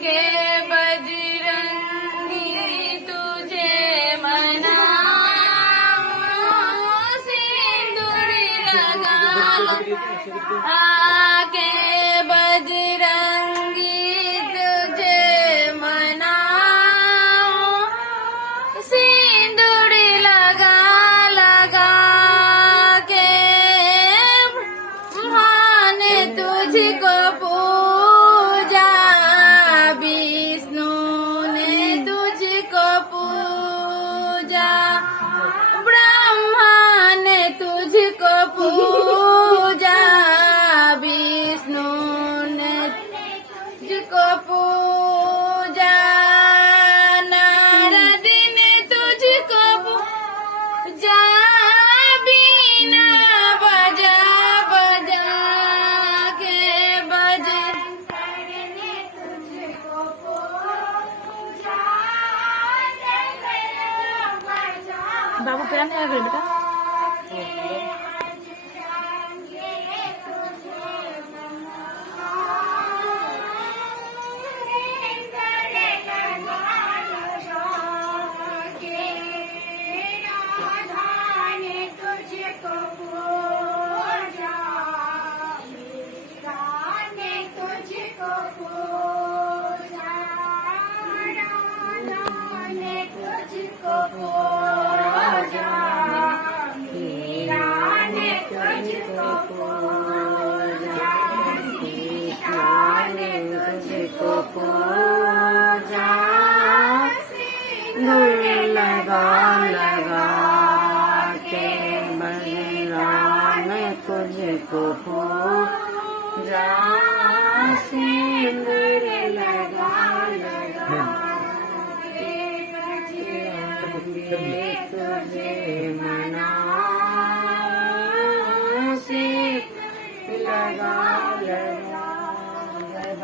के बजरंगी तुझे मनाऊं, सिंदूर लगा के बजरंगी तुझे मनाऊं, सिंदूर लगा लगा के भाने तुझको पूजा, विष्णु ने तुझको पूजा, ब्रह्मा ने तुझको पूजा, विष्णु ने तुझको पूजा, नारद ने तुझको पूजा, बीना बजा बजा के बजे बाबू क्या नहीं आएगा बेटा। लगा लगा के बजरंग तुझको पूजा, सिंदूर लगा लगा के तुझे मना